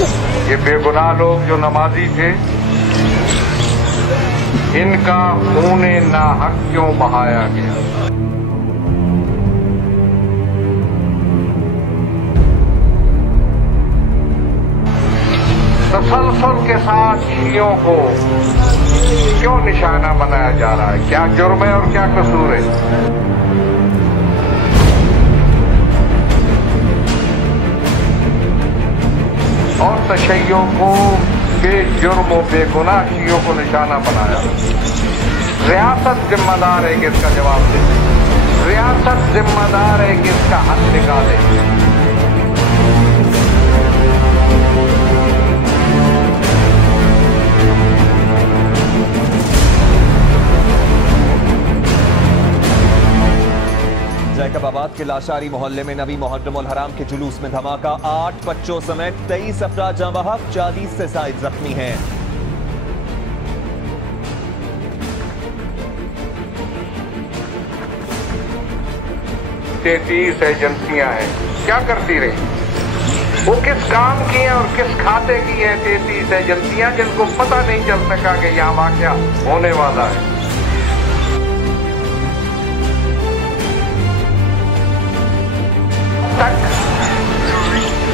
ये बेगुनाह लोग जो नमाजी थे, इनका खूने नाहक क्यों बहाया गया? तसलसल के साथ शियों को क्यों निशाना बनाया जा रहा है? क्या जुर्म है और क्या कसूर है? और तशय्यो को बेजुर्म और बेगुनाह शियों को निशाना बनाया। रियासत जिम्मेदार है कि इसका जवाब दे। रियासत जिम्मेदार है कि इसका हल निकाले। जैकबाबाद के लाशारी मोहल्ले में नबी मुहर्रम उल हराम के जुलूस में धमाका। 8 बच्चों समेत 23 अफराद जाँ बहक, 40 से जायद जख्मी हैं। तैंतीस एजेंसियां हैं, क्या करती रही? वो किस काम की हैं और किस खाते की हैं 33 एजेंसियां, जिनको पता नहीं चल सका कि यहाँ वाक़या होने वाला है।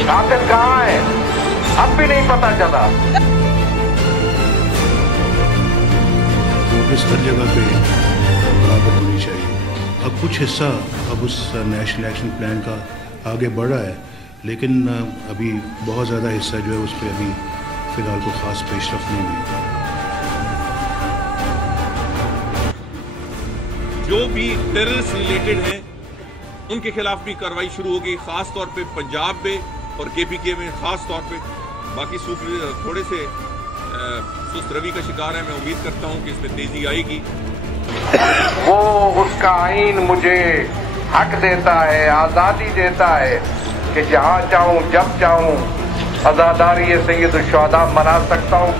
कातिल कहाँ है, अब भी नहीं पता चला। इस हर जगह पे बराबर होनी चाहिए। अब कुछ हिस्सा अब उस नेशनल एक्शन प्लान का आगे बढ़ रहा है, लेकिन अभी बहुत ज़्यादा हिस्सा जो है उस पर अभी फ़िलहाल को ख़ास पेशरफ्त नहीं हुई। जो भी टेररिस्ट रिलेटेड हैं उनके खिलाफ भी कार्रवाई शुरू होगी, खास तौर पे पंजाब में और केपीके में खास तौर पे। बाकी थोड़े से सुस्त रवि का शिकार है। मैं उम्मीद करता हूं कि इसमें तेजी आएगी। वो उसका आईन मुझे हक देता है, आज़ादी देता है कि जहां चाहूं जब चाहूं अज़ादारी सैयद शुहदा मना सकता हूं।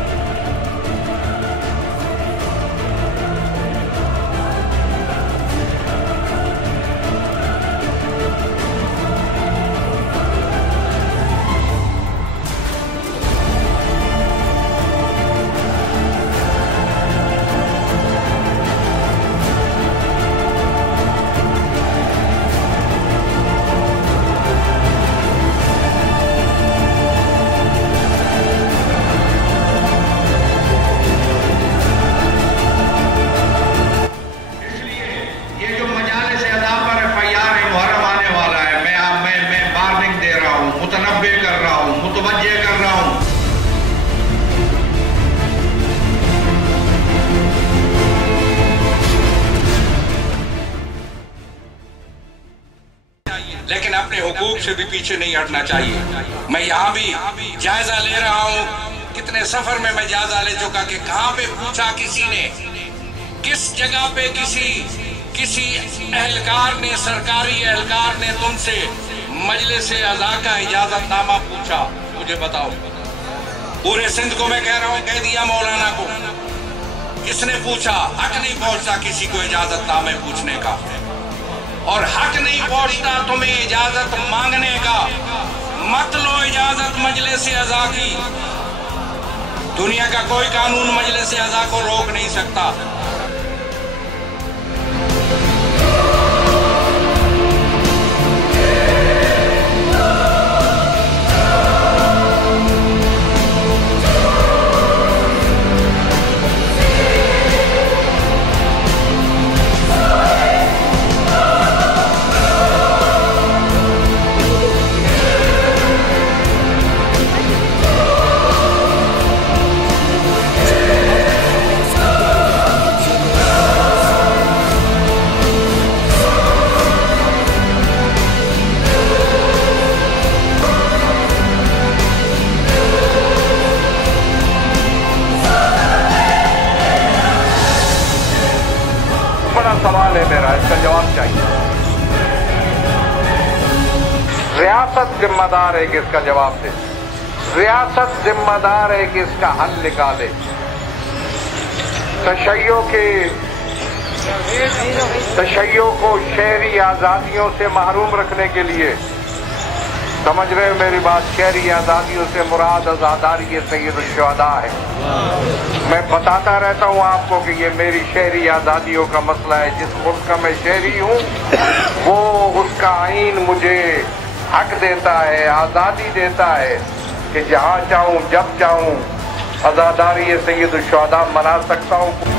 लेकिन अपने हुकूक से भी पीछे नहीं हटना चाहिए। मैं यहाँ भी जायजा ले रहा हूँ। कितने सफर में मैं जायजा ले चुका कि कहाँ पे पूछा किसी ने, किस जगह पे किसी एहलकार ने, सरकारी एहलकार ने तुमसे मजलिस आज़ा का इजाजतनामा पूछा? मुझे बताओ। पूरे सिंध को मैं कह रहा हूँ, कह दिया मौलाना को, किसने पूछा? हक नहीं पहुंचता किसी को इजाजतनामे पूछने का, और हक नहीं पहुंचता तुम्हें इजाजत मांगने का। मत लो इजाजत मजलिस आज़ा की। दुनिया का कोई कानून मजलिस आज़ा को रोक नहीं सकता। सवाल है मेरा, इसका जवाब चाहिए। रियासत जिम्मेदार है कि इसका जवाब दे। रियासत जिम्मेदार है कि इसका हल निकाले। तशय्यो को शहरी आजादियों से महरूम रखने के लिए समझ रहे हो मेरी बात? शहरी आज़ादियों से मुराद आज़ादारी सैयदुश्शुहदा है। मैं बताता रहता हूँ आपको कि ये मेरी शहरी आज़ादियों का मसला है। जिस मुल्क का मैं शहरी हूँ वो उसका आईन मुझे हक देता है, आज़ादी देता है कि जहाँ चाहूँ जब चाहूँ आज़ादारी सैयदुश्शुहदा मना सकता हूँ।